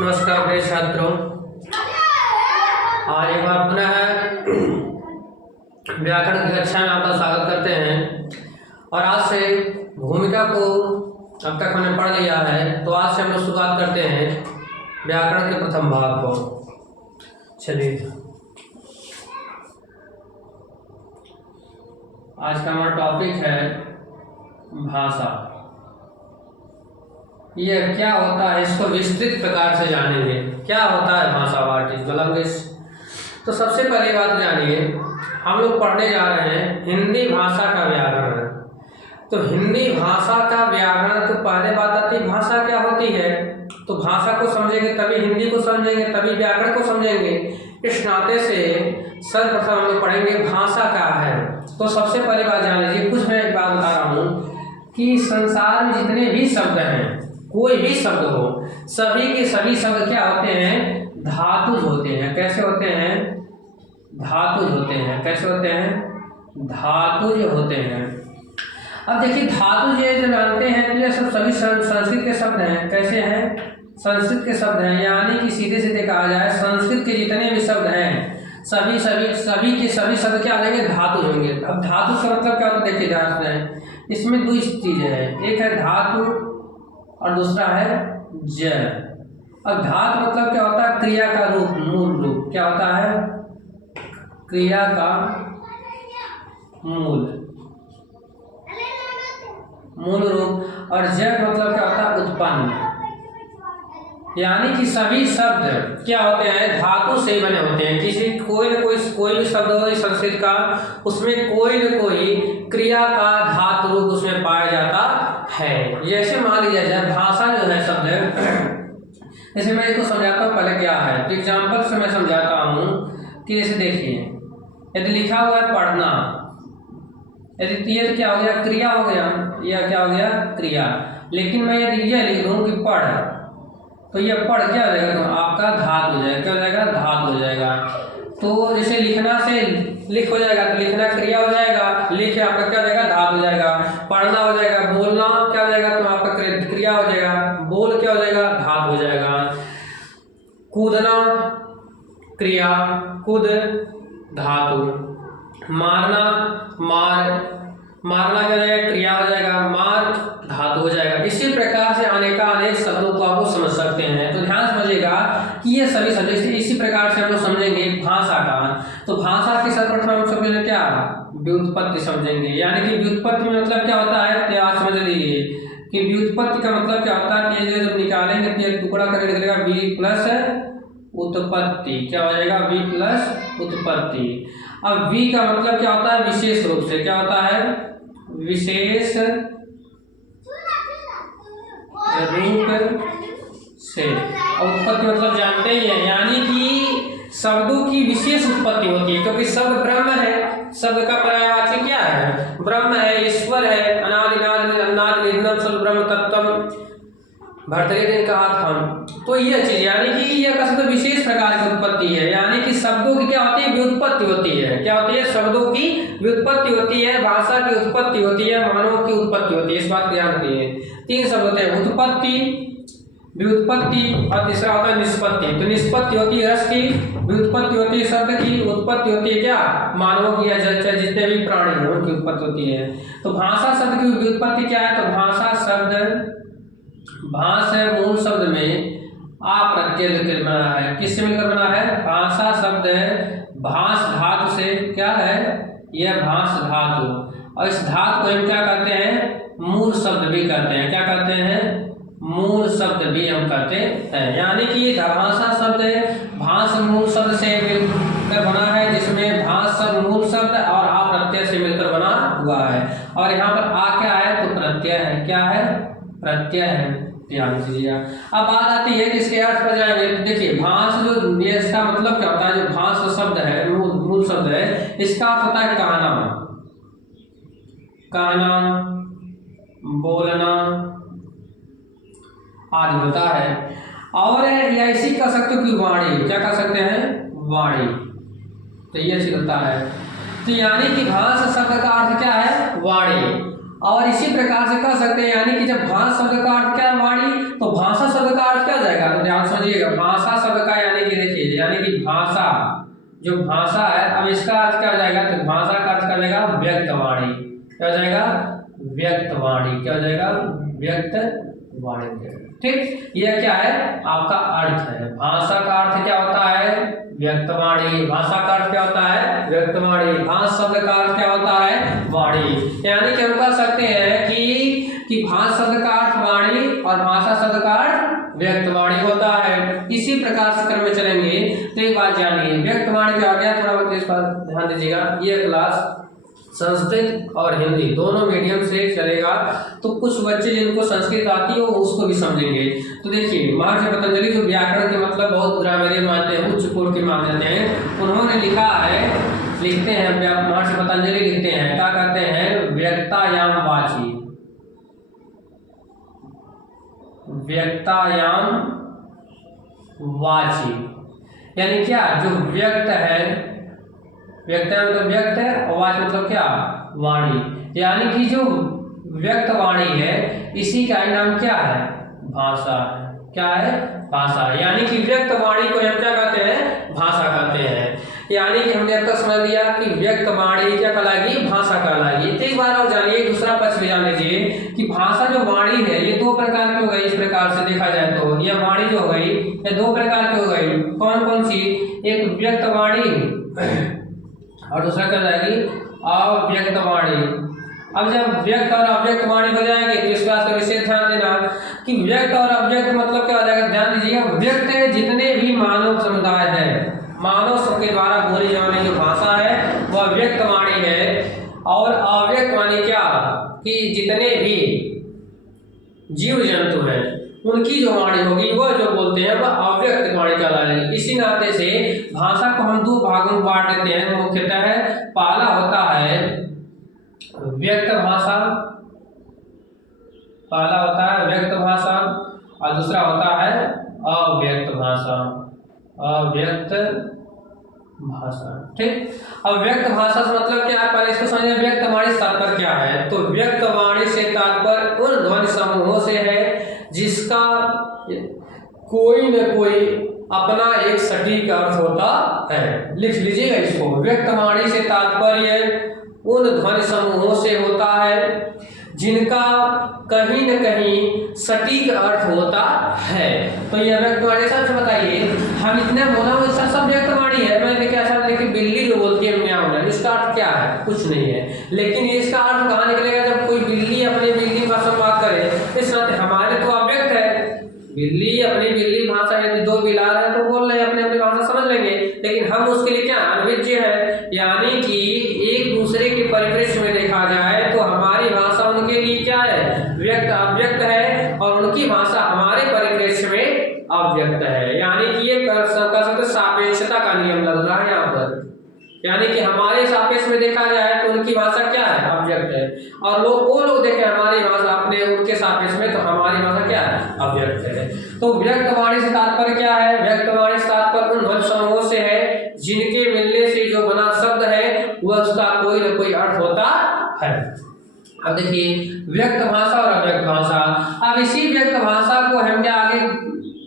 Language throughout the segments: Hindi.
नमस्कार प्रिय छात्रों, आज एक बार पुनः व्याकरण की कक्षा में आपका स्वागत करते हैं। और आज से भूमिका को अब तक हमने पढ़ लिया है, तो आज से हम लोग शुरुआत करते हैं व्याकरण के प्रथम भाग को। चलिए, आज का हमारा टॉपिक है भाषा। यह क्या होता है, इसको विस्तृत प्रकार से जानेंगे। क्या होता है भाषा, व्हाट इज लैंग्वेज। तो सबसे पहली बात जानिए, हम लोग पढ़ने जा रहे हैं हिंदी भाषा का व्याकरण। तो हिंदी भाषा का व्याकरण, तो पहले बात आती है भाषा क्या होती है। तो भाषा को समझेंगे तभी हिंदी को समझेंगे, तभी व्याकरण को समझेंगे। इस नाते से सर्वप्रथम हम लोग पढ़ेंगे भाषा क्या है। तो सबसे पहली बात जान लीजिए, कुछ मैं एक बात बता रहा हूँ कि संसार में जितने भी शब्द हैं, कोई भी शब्द हो, सभी के सभी शब्द क्या होते हैं, धातुज होते हैं। कैसे होते हैं, धातुज होते हैं। कैसे होते हैं, धातुज होते हैं। अब देखिए, धातुज ये जो जानते हैं तो ये सब सभी संस्कृत के शब्द हैं। कैसे हैं, संस्कृत के शब्द हैं। यानी कि सीधे सीधे कहा जाए, संस्कृत के जितने भी शब्द हैं सभी के सभी शब्द क्या आएंगे, धातुज होंगे। अब धातु का मतलब क्या होता है, देखिए ध्यान से, इसमें दो चीजें हैं, एक है धातु और दूसरा है जय। अब धातु मतलब क्या होता है, क्रिया का रूप, मूल रूप। क्या होता है, क्रिया का मूल रूप। और जय मतलब क्या होता है, उत्पन्न। यानी कि सभी शब्द क्या होते हैं, धातु से बने होते हैं। किसी कोई भी शब्द हो संस्कृत का, उसमें कोई न कोई क्रिया का धातु रूप उसमें पाया जाता है। जैसे मान लिया जाए भाषा जो है शब्द, जैसे मैं इसको समझाता हूँ पहले क्या है। तो एग्जाम्पल से मैं समझाता हूँ कि जैसे देखिए, यदि लिखा हुआ है पढ़ना, यदि ये तो क्या हो गया, क्रिया हो गया। यह क्या हो गया, क्रिया। लेकिन मैं यदि यह लिख दूँ कि पढ़, तो ये पढ़ क्या हो जाएगा, तो आपका धातु हो जाएगा। क्या हो जाएगा, धातु हो जाएगा। तो जैसे लिखना से लिख हो जाएगा, तो लिखना क्रिया हो जाएगा, लिख आपका क्या हो जाएगा, धातु हो जाएगा। पढ़ना हो जाएगा, बोलना क्या हो जाएगा, तो आपका क्रिया हो जाएगा, बोल क्या हो जाएगा, धातु हो जाएगा। कूदना क्रिया, कूद धातु। मारना, मारना क्या हो जाएगा, क्रिया हो जाएगा, मार धातु हो जाएगा। इसी प्रकार से अनेक शब्दों को आप समझ सकते हैं। तो ध्यान समझिएगा कि ये सभी शब्द इसी प्रकार से हम लोग समझेंगे भाषा का। तो भाषा की सर्वप्रथम हम समझेंगे क्या, व्युत्पत्ति समझेंगे। यानी कि व्युत्पत्ति में मतलब क्या होता है, तो आप समझ लीजिए कि व्युत्पत्ति का मतलब क्या होता है कि जब निकालेंगे तो ये टुकड़ा करके निकलेगा वी प्लस उत्पत्ति। क्या हो जाएगा, वी प्लस उत्पत्ति। अब वी का मतलब क्या होता है, विशेष रूप से। क्या होता है, विशेष रूप से। और उत्पत्ति मतलब जानते ही हैं, यानी कि शब्दों की विशेष उत्पत्ति होती है। क्योंकि शब्द ब्रह्म है, शब्द का पर्यायवाची क्या है, ब्रह्म है, ईश्वर है। अनादि सब ब्रह्म तत्व भर्तृहरि ने कहा था। तो यह चीज यानी कि यह का शब्द विशेष प्रकार की उत्पत्ति है। यानी कि शब्दों की क्या होती है, व्युत्पत्ति होती है। क्या होती है, शब्दों की व्युत्पत्ति होती है, भाषा की उत्पत्ति होती है, मानव की उत्पत्ति होती है। इस बात को ध्यान रखिए। तीन शब्द होते हैं, उत्पत्ति, व्युत्पत्ति और तीसरा होता है निष्पत्ति। तो निष्पत्ति होती है रस की, व्युत्पत्ति होती है शब्द की, उत्पत्ति होती है क्या, मानवों की या जलचर जितने भी प्राणी हैं उनकी उत्पत्ति होती है। तो भाषा शब्द की व्युत्पत्ति क्या है, तो भाषा शब्द, भाष है मूल शब्द में आ प्रत्यय मिलकर बना है। किससे मिलकर बना है, भाषा शब्द है भाष धातु से। क्या है, यह भाष धातु। और इस धातु को हम क्या कहते हैं, मूल शब्द भी कहते हैं। क्या कहते हैं, मूल शब्द भी हम कहते हैं। यानी कि भाषा शब्द है भाष मूल शब्द से मिलकर बना है, जिसमें भाष शब्द मूल शब्द और आ प्रत्यय से मिलकर बना हुआ है। और यहाँ पर आ क्या है, तो प्रत्यय है। क्या है, प्रत्यय है। ध्यान दीजिए। अब बात आती है कि इसके अर्थ पर जाएंगे। तो देखिए, भाष जो ये इसका मतलब क्या होता है, जो भाष शब्द है मूल शब्द है, इसका अर्थ होता है कहना, बोलना आदि होता है। और या इसी कह सकते हो कि वाणी। क्या कह सकते हैं, वाणी। तो ये चीज होता है। तो यानी कि भाष शब्द का अर्थ क्या है, वाणी। और इसी प्रकार से कह सकते हैं, यानी कि जब भाष शब्द का अर्थ क्या है, वाणी, तो भाषा शब्द का अर्थ क्या हो जाएगा, जाएगा, तो ध्यान समझिएगा, भाषा शब्द का यानी कि देखिए, यानी कि भाषा, जो भाषा है, अब इसका अर्थ क्या हो जाएगा, तो भाषा का अर्थ क्या हो जाएगा, व्यक्तवाणी। क्या हो जाएगा, व्यक्तवाणी। क्या हो जाएगा, व्यक्तवाणी। ठीक, यह क्या है, आपका अर्थ है। भाषा का अर्थ क्या होता है, व्यक्तवाणी। भाषा का अर्थ क्या होता है, व्यक्तवाणी। भाष शब्द का अर्थ क्या होता है, वाणी। यानी कि हम कह सकते हैं कि भाष शब्द का अर्थ वाणी और भाषा शब्द का अर्थ व्यक्तवाणी होता है। इसी प्रकार से क्रम में चलेंगे तो एक बात जानिए, व्यक्तवाणी क्या हो गया, थोड़ा बहुत इस पर ध्यान दीजिएगा। ये क्लास संस्कृत और हिंदी दोनों मीडियम से चलेगा, तो कुछ बच्चे जिनको संस्कृत आती है वो उसको भी समझेंगे। तो देखिए, महर्षि पतंजलि जो व्याकरण के मतलब बहुत ग्रामीण मानते हैं, उच्च कोटि के मान जाते हैं, उन्होंने लिखा है, लिखते हैं, महर्षि पतंजलि लिखते हैं, क्या कहते हैं, व्यक्तायाम वाची। व्यक्तायाम वाची यानी क्या, जो व्यक्त है, व्यक्त मतलब व्यक्त है, और वाच मतलब क्या, वाणी। यानी कि जो व्यक्त वाणी है, इसी का नाम क्या है, भाषा है। क्या है, भाषा। यानी कि व्यक्त वाणी को हम क्या कहते हैं, भाषा कहते हैं। यानी कि हमने अब तक समझ लिया कि व्यक्त वाणी क्या कहलाएगी, भाषा कहलाएगी। तो एक बार और जानिए, दूसरा पक्ष भी जान लीजिए कि भाषा जो वाणी है ये दो प्रकार की हो गई। इस प्रकार से देखा जाए तो यह वाणी जो हो गई ये दो प्रकार की हो गई। कौन कौन सी, एक व्यक्त वाणी और दूसरा क्या जाएगी, अव्यक्त वाणी। अब जब व्यक्त और अव्यक्त वाणी हो जाएंगे तो इस बात का विशेष ध्यान देना कि व्यक्त और अव्यक्त मतलब क्या हो जाएगा, ध्यान दीजिएगा। व्यक्त जितने भी मानव समुदाय है, मानव सबके द्वारा बोली जाने जो भाषा है वह व्यक्त वाणी है। और अव्यक्त वाणी क्या, कि जितने भी जीव जंतु हैं उनकी जो वाणी होगी वह जो बोलते हैं वह अव्यक्त वाणी कहलाएगी। इसी नाते से भाषा को हम दो भागों में बांट देते हैं मुख्यतः। पहला होता है व्यक्त भाषा, पहला होता है व्यक्त भाषा और दूसरा होता है अव्यक्त भाषा। अव्यक्त भाषा, ठीक। अव्यक्त भाषा से मतलब क्या है, पहले इसको समझिए। व्यक्त वाणी से तात्पर्य क्या है, तो व्यक्त वाणी से तात्पर्य उन ध्वनि समूहों से है जिसका कोई न कोई अपना एक सटीक अर्थ होता है। लिख लीजिएगा इसको, व्यक्त वाणी से तात्पर्य उन ध्वनि समूहों से होता है जिनका कहीं न कहीं सटीक अर्थ होता है। तो यह व्यक्त वाणी सबसे बताइए, हम इतने बोला वो सब व्यक्त वाणी है। मैंने क्या अच्छा, लेकिन बिल्ली जो बोलती है म्याऊं म्याऊं, इसका अर्थ क्या है, कुछ नहीं है। लेकिन इसका अर्थ कहाँ निकलेगा, जब कोई बिल्ली अपनी बिल्ली भाषा में बात करे। इस नाते हमारे तो अव्यक्त है, बिल्ली अपनी बिल्ली भाषा, यदि दो बिला रहे हैं तो बोल रहे हैं, अपने अपनी भाषा समझ लेंगे। लेकिन हम उसके लिए क्या अनविज्ञ है, यानी कि एक दूसरे के परिप्रेक्ष्य में देखा जाए तो हमारी भाषा उनके लिए क्या है, व्यक्त अव्यक्त है, और उनकी भाषा हमारे परिप्रेक्ष्य में अव्यक्त है। यानी कि ये कर सकते सापेक्षता का नियम लग रहा है यहाँ पर। यानी कि हमारे सापेक्ष में देखा जाए तो उनकी भाषा क्या है, अव्यक्त है, और वो लोग देखें हमारी भाषा अपने उनके सापेक्ष में, तो हमारी भाषा क्या है, अव्यक्त है। तो व्यक्त वाणी से तात्पर्य क्या है, व्यक्त वाणी से तात्पर्य उन ध्वनि समूहों से है जिनके मिलने से जो बना शब्द है वह उसका कोई न कोई अर्थ होता है। अब देखिए, व्यक्त भाषा और अव्यक्त भाषा। अब इसी व्यक्त भाषा को हम क्या आगे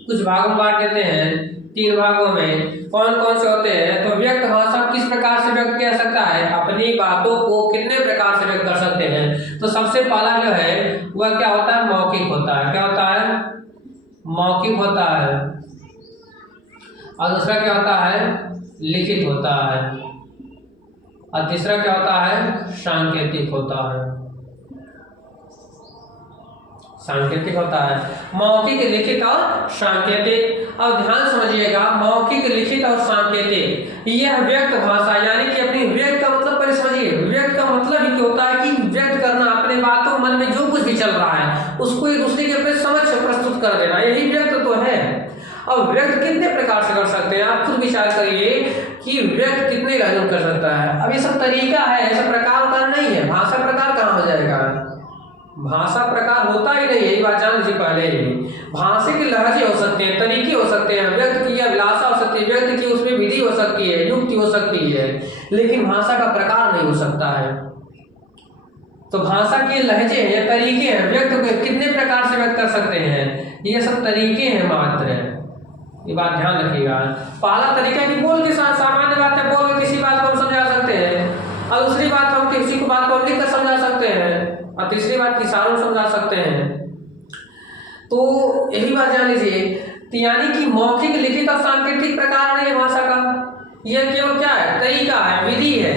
कुछ भागों में बांट देते हैं, 3 भागों में। कौन कौन से होते हैं, तो व्यक्त भाषा किस प्रकार से व्यक्त किया सकता है, अपनी बातों को कितने प्रकार से व्यक्त कर सकते हैं। तो सबसे पहला जो है वह क्या होता है, मौखिक होता है। क्या होता है, मौखिक होता है। और दूसरा क्या होता है, लिखित होता है। और तीसरा क्या होता है, सांकेतिक होता है। सांकेतिक होता है, मौखिक, लिखित और सांकेतिक। अब ध्यान समझिएगा, मौखिक, लिखित और सांकेतिक, यह व्यक्त भाषा, यानी कि अपनी व्यक्त का मतलब पहले समझिए। व्यक्त का मतलब ही होता है कि व्यक्त करना, अपने बातों मन में जो कुछ भी चल रहा है उसको एक दूसरे के अपने समक्ष प्रस्तुत कर देना, यही व्यक्त तो है। अब व्यक्त कितने प्रकार से कर सकते हैं, आप खुद विचार करिए कि व्यक्त कितने लहजों कर सकता है। अब ये सब तरीका है, ऐसा प्रकार का नहीं है। भाषा प्रकार कहाँ हो जाएगा, भाषा प्रकार होता ही नहीं है, ये बात जान लीजिए पहले ही। भाषा के लहजे हो सकते हैं, तरीके हो सकते हैं, व्यक्त की अभिलाषा हो सकती है, व्यक्त की उसमें विधि हो सकती है, युक्ति हो सकती है, लेकिन भाषा का प्रकार नहीं हो सकता है। तो भाषा के लहजे हैं या तरीके हैं, व्यक्त कितने प्रकार से व्यक्त कर सकते हैं, ये सब तरीके हैं मात्र, ये बात ध्यान रखिएगा। पहला तरीका कि बोल के साथ सामान्य बात है, बोल के किसी बात को हम समझा सकते हैं, और दूसरी बात हम किसी को बात को लिख कर समझा सकते हैं, और तीसरी बात किसानों को समझा सकते हैं। तो यही बात जान लीजिए, तो यानी कि मौखिक, लिखित और सांकेतिक प्रकार नहीं है भाषा का, यह केवल क्या है, तरीका है, विधि है,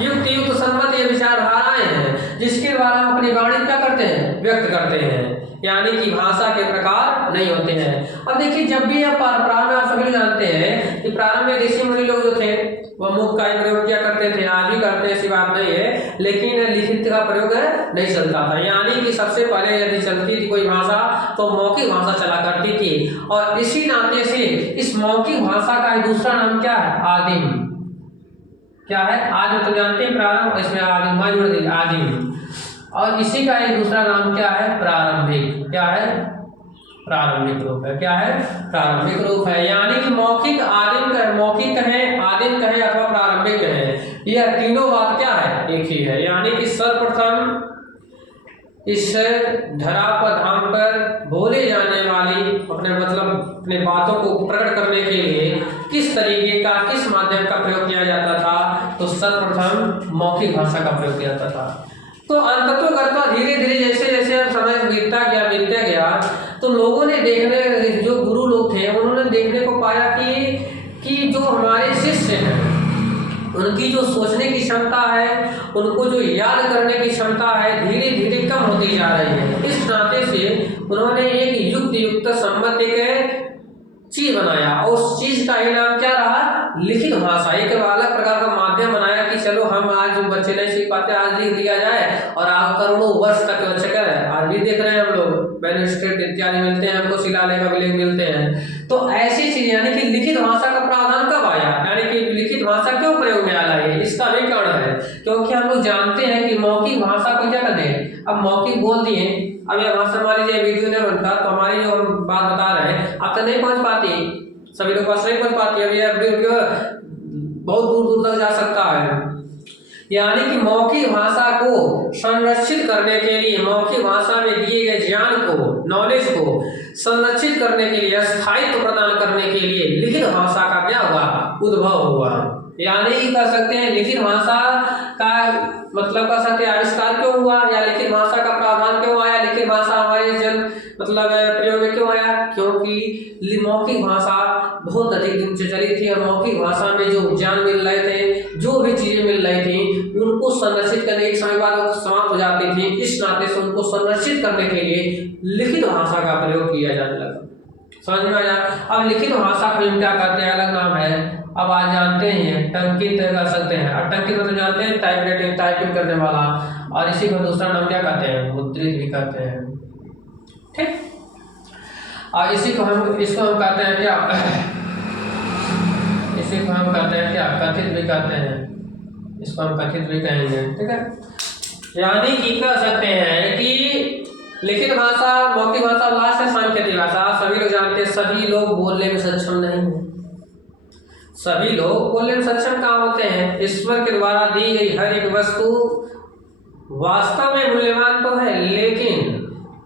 युक्त युक्त सम्मत ये विचारधाराएं हैं जिसके द्वारा हम अपनी वाणी क्या करते हैं, व्यक्त करते हैं, यानी कि भाषा के प्रकार नहीं होते हैं। अब देखिए, जब भी आप प्रारंभ में आप सभी जानते हैं कि प्रारंभ में ऋषि मुनि लोग जो थे वह मुख का ही प्रयोग किया करते थे, आज भी करते हैं, ऐसी बात नहीं है, लेकिन लिखित का प्रयोग नहीं चलता था। यानी कि सबसे पहले यदि चलती थी कोई भाषा तो मौखिक भाषा चला करती थी, और इसी नाते से इस मौखिक भाषा का दूसरा नाम क्या है, आदिम। क्या है, आज तो जानते हैं प्रारंभ, इसमें आदिम जुड़ दी, आदिम, और इसी का एक दूसरा नाम क्या है, प्रारंभिक। क्या है, प्रारंभिक रूप है। क्या है, प्रारंभिक रूप है। यानी कि मौखिक आदिम कहे, मौखिक कहे, आदिम कहे अथवा प्रारंभिक कहे, यह तीनों बात क्या है, एक ही है। यानी कि सर्वप्रथम इस धरापधाम पर बोले जाने वाली अपने बातों को प्रकट करने के लिए किस तरीके का, किस माध्यम का प्रयोग किया जाता था, तो सर्वप्रथम मौखिक भाषा का प्रयोग किया जाता था। तो अंततोगत्वा धीरे धीरे जैसे जैसे समय बीतता गया तो लोगों ने देखने, जो गुरु लोग थे उन्होंने देखने को पाया कि जो हमारे शिष्य हैं उनकी जो सोचने की क्षमता है, उनको जो याद करने की क्षमता है, धीरे धीरे कम होती जा रही है। इस नाते से उन्होंने एक युक्त सम्मत एक चीज बनाया, और उस चीज का ही नाम क्या रहा, लिखित भाषा। एक अलग प्रकार का माध्यम बनाया कि चलो हम आज जो बच्चे नहीं सीख पाते आज लिख दिया जाए, और आप करोड़ों वर्ष तक चक्कर है, आज भी देख रहे हैं हम लोग, मैन्युस्क्रिप्ट इत्यादि मिलते हैं हमको, शिलालेख अभिलेख मिलते हैं। तो ऐसी चीज यानी कि लिखित भाषा का प्रावधान कब आया, यानी कि लिखित भाषा क्यों प्रयोग में आया है, इसका भी कारण है क्योंकि हम लोग जानते हैं कि मौखिक भाषा को क्या करते हैं, अब मौखिक बोल दिए, अब यह भाषा मान लीजिए वीडियो नहीं बनता तो हमारी जो हम बात बता रहे हैं अब तक नहीं पहुंच पाती, सभी लोग पास नहीं पहुंच पाती, अब यह वीडियो बहुत दूर दूर तक जा सकता है। यानी कि मौखिक भाषा को संरक्षित करने के लिए, मौखिक भाषा में दिए गए ज्ञान को, नॉलेज को संरक्षित करने के लिए, स्थायित्व प्रदान करने के लिए लिखित भाषा का क्या हुआ, उद्भव हुआ। यानी कह सकते हैं लिखित भाषा का मतलब कह सकते हैं आविष्कार क्यों हुआ, या लिखित भाषा का प्रावधान क्यों आया, लिखित भाषा हमारे मतलब प्रयोग में क्यों आया, क्योंकि मौखिक भाषा बहुत अधिक दिन से चली थी, और मौखिक भाषा में जो ज्ञान मिल रहे थे, जो भी चीजें मिल रही थी, उनको संरक्षित करने एक समय बाद समाप्त हो जाती थी। इस नाते से उनको संरक्षित करने के लिए लिखित भाषा का प्रयोग किया जाने लगा। समझ में आया। अब लिखित भाषा को हम क्या कहते हैं, अलग नाम है, अब आज जानते हैं टंकित कर सकते हैं, और टंकित मतलब जानते हैं टाइपिंग करने वाला, और इसी को दूसरा नाम क्या कहते हैं, मुद्रित भी कहते हैं। ठीक, और इसको हम कहते हैं क्या, इसी को हम कहते हैं क्या, कथित भी कहते हैं, इसको हम कथित भी कहेंगे। ठीक है, यानी कि कह सकते हैं कि लिखित भाषा, मौखिक भाषा, लास्ट है सांकेतिक भाषा। सभी लोग जानते हैं सभी लोग बोलने में सक्षम नहीं है, सभी लोग बोलने में सक्षम कहाँ होते हैं, ईश्वर के द्वारा दी गई हर एक वस्तु वास्तव में मूल्यवान तो है, लेकिन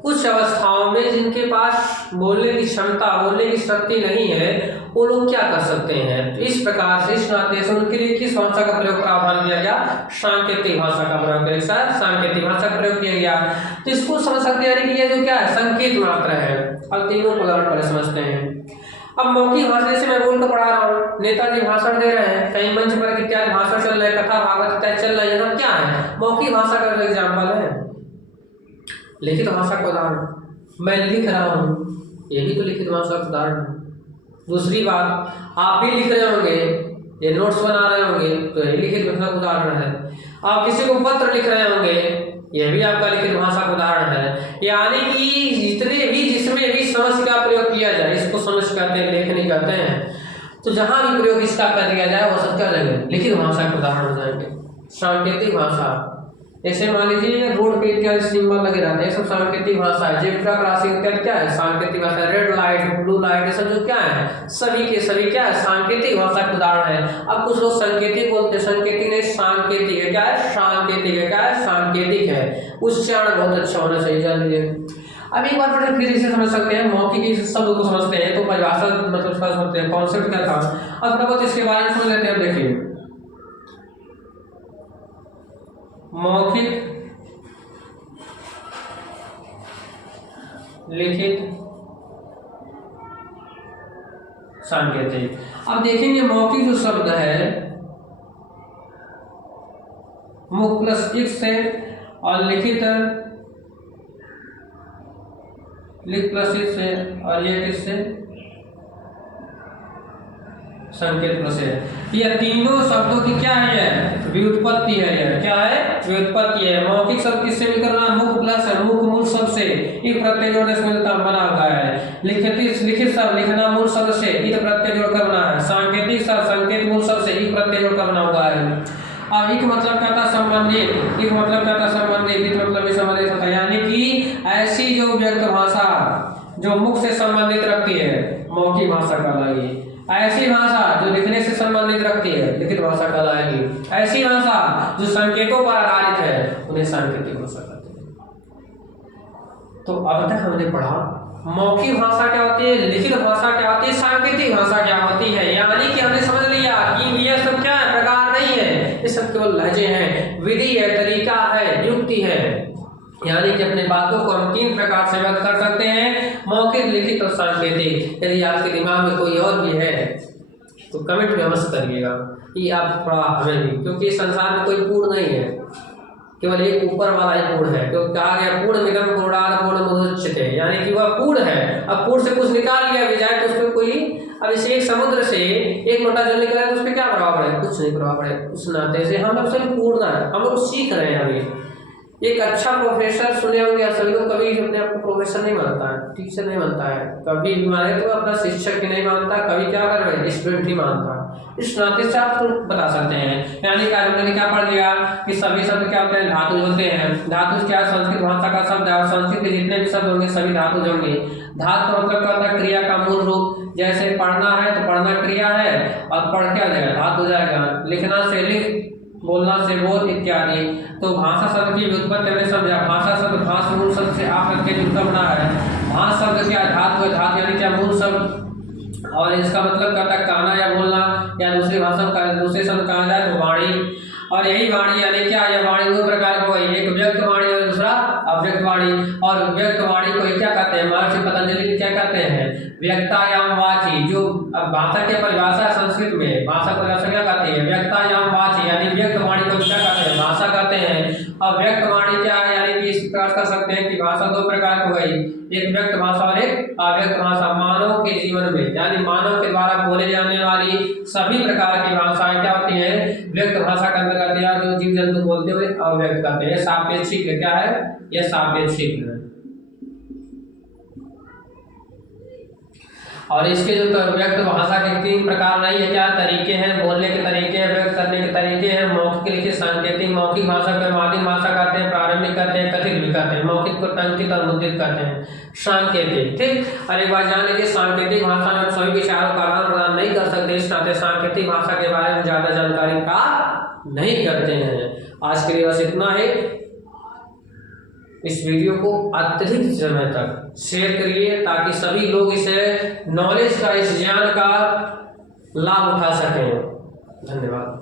कुछ अवस्थाओं में जिनके पास बोलने की क्षमता, बोलने की शक्ति नहीं है, वो लोग क्या कर सकते हैं। इस प्रकार से इस नाते से उनके लिए किस भाषा का प्रयोग प्रावधान किया गया, सांकेतिक भाषा का प्रयोग किया गया, सांकेतिक भाषा का प्रयोग किया गया। तो इसको समझ सकते हैं कि ये जो क्या है, संकेत मात्र है। अब तीनों को उदाहरण पर समझते हैं। अब मौखिक भाषा जैसे मैं बोल कर पढ़ा रहा हूँ, नेताजी भाषण दे रहे हैं, कहीं मंच पर इत्यादि भाषण चल रहे हैं, कथा भागवत इत्यादि चल रहे हैं, सब क्या है, मौखिक भाषा का एग्जाम्पल है। लिखित भाषा का उदाहरण मैं लिख रहा हूँ, ये भी तो लिखित भाषा का उदाहरण है। दूसरी बात, आप भी लिख रहे होंगे, ये नोट्स बना रहे होंगे, तो ये लिखित भाषा का उदाहरण है। आप किसी को पत्र लिख रहे होंगे, यह भी आपका लिखित भाषा का उदाहरण है। यानी कि जितने भी, जिसमें भी समझ का प्रयोग किया जाए, इसको समझ कहते हैं, लेखनी कहते हैं, तो जहां भी प्रयोग इसका कर दिया जाए वो सब क्या जाएंगे, लिखित भाषा के उदाहरण हो जाएंगे। सांकेतिक भाषा, जैसे मान लीजिए रोड पे इत्यादि सिंबल लगे रहते हैं, सब सांकेतिक भाषा है। जेब्रा क्रॉसिंग इत्यादि क्या है, सांकेतिक भाषा। रेड लाइट, ब्लू लाइट, ये सब जो क्या है, सभी के सभी क्या है, सांकेतिक भाषा के उदाहरण है। अब कुछ लोग संकेतिक बोलते हैं, संकेतिक नहीं सांकेतिक है। क्या है, सांकेतिक है, क्या है, सांकेतिक है। उच्चारण बहुत अच्छा होना चाहिए, जान लीजिए। अब एक बार फिर इसे समझ सकते हैं, मौखिक इस शब्द को समझते हैं तो परिभाषा मतलब समझते हैं कॉन्सेप्ट क्या था। अब थोड़ा बहुत इसके बारे में समझ लेते हैं। देखिए मौखिक, लिखित, सांकेतिक। अब देखेंगे मौखिक जो शब्द है मुख प्लस इक से, और लिखित लिख प्लस इक से, और ये किससे, संकेत प्लस है। यह तीनों शब्दों की क्या है, व्युत्पत्ति है। यह क्या है, व्युत्पत्ति है। मौखिक शब्द किससे मिलकर बना, मुख प्लस है, मुख मूल शब्द से एक प्रत्यय जोड़ने से मिलता बना हुआ है। लिखित शब्द लिखना मूल शब्द से एक प्रत्यय जोड़कर बना है। सांकेतिक शब्द संकेत मूल शब्द से एक प्रत्यय जोड़कर बना हुआ है। अब एक मतलब क्या था, संबंधित, एक मतलब क्या था, संबंधित, एक मतलब भी संबंधित होता है। यानी कि ऐसी जो व्यक्त भाषा जो मुख से संबंधित रखती है मौखिक भाषा कहलाएगी। ऐसी भाषा जो लिखने से संबंधित रखती है लिखित भाषा कहलाएगी। ऐसी भाषा जो संकेतों पर आधारित है उन्हें सांकेतिक भाषा कहते हैं। तो अब तक हमने पढ़ा मौखिक भाषा क्या होती है, लिखित भाषा क्या होती है, सांकेतिक भाषा क्या होती है। यानी कि हमने समझ लिया कि ये सब क्या है, प्रकार नहीं है, ये सब केवल लहजे हैं, विधि है, तरीका है, युक्ति है। यानी कि अपने बातों को हम 3 प्रकार से व्यक्त कर सकते हैं, मौखिक, लिखित और सांकेतिक। यदि आपके दिमाग में कोई और भी है तो कमेंट में अवश्य करिएगा कि आप थोड़ा हमें भी, क्योंकि इस संसार में कोई पूर्ण नहीं है, केवल एक ऊपर वाला ही पूर्ण है। क्योंकि कहा गया पूर्णमिदं पूर्णात् पूर्णमुदच्यते, यानी कि वह पूर्ण है। अब पूर्ण से कुछ निकाल लिया भी जाए तो उसमें कोई, अब इसे एक समुद्र से एक लोटा जल निकला तो उसमें क्या प्रभाव है, कुछ नहीं प्रभाव है। उस नाते से हम लोग सभी पूर्ण है, हम लोग सीख रहे हैं अभी। एक अच्छा प्रोफेसर सुने होंगे सभी लोग, कभी अपने आप को प्रोफेसर नहीं मानता है, टीचर नहीं मानता है, कभी भी माने तो अपना शिक्षक ही नहीं मानता, कभी क्या कर रहे स्टूडेंट ही मानता। इस नाते से आप बता सकते हैं। यानी कि हमने क्या पढ़ लिया कि सभी शब्द क्या होते हैं, धातु होते हैं। धातु क्या, संस्कृत भाषा का शब्द है और संस्कृत के जितने भी शब्द होंगे सभी धातु होंगे। धातु का मतलब क्या होता है, क्रिया का मूल रूप। जैसे पढ़ना है तो पढ़ना क्रिया है और पढ़ क्या जाएगा, धातु जाएगा। लिखना से लिख, बोलना से बोल इत्यादि। तो भाषा शब्द की व्युत्पत्ति हमने समझा। भाषा शब्द भाष मूल शब्द से आप करके जुड़कर बना है। भाष शब्द क्या, धातु है, धातु यानी क्या, मूल शब्द। और इसका मतलब क्या था, कहना या बोलना, या दूसरी भाषा का दूसरे शब्द कहा जाए तो वाणी। और यही वाणी यानी क्या, यह वाणी 2 प्रकार की हो गई, एक व्यक्त वाणी और दूसरा अव्यक्त वाणी। और व्यक्त वाणी को क्या कहते हैं, महर्षि पतंजलि क्या कहते हैं, व्यक्तायाम वाची। जो भाषा की परिभाषा है संस्कृत में, भाषा परिभाषा क्या कहती है, व्यक्तायाम वाची, यानी व्यक्त वाणी को क्या कहते हैं, भाषा कहते हैं। और व्यक्त वाणी क्या है, यानी कि इस प्रकार कर सकते हैं कि भाषा 2 प्रकार की हो गई, एक व्यक्त भाषा और एक अव्यक्त भाषा। मानव के जीवन में यानी मानव के द्वारा बोले जाने वाली सभी प्रकार की भाषाएं क्या होती है, व्यक्त भाषा के अंतर्गत, या जो जीव जंतु बोलते हुए अव्यक्त करते हैं। सापेक्षिक है, क्या है, यह सापेक्षिक है। और इसके जो व्यक्त भाषा के 3 प्रकार नहीं है, क्या तरीके हैं, बोलने के तरीके हैं, व्यक्त करने के तरीके हैं। मौखिक, लिखित, सांकेतिक। मौखिक भाषा को माध्यम भाषा कहते हैं, प्रारंभिक कहते हैं, कथित भी कहते हैं। मौखिक को टंकित और मुद्रित कहते हैं। सांकेतिक, ठीक। और एक बार जान लीजिए, सांकेतिक भाषा में हम सभी विचारों का आदान प्रदान नहीं कर सकते, इस नाते सांकेतिक भाषा के बारे में ज्यादा जानकारी प्राप्त नहीं करते हैं। आज के लिए बस इतना है। इस वीडियो को अत्यधिक समय तक शेयर करिए ताकि सभी लोग इसे नॉलेज का, इस ज्ञान का लाभ उठा सकें। धन्यवाद।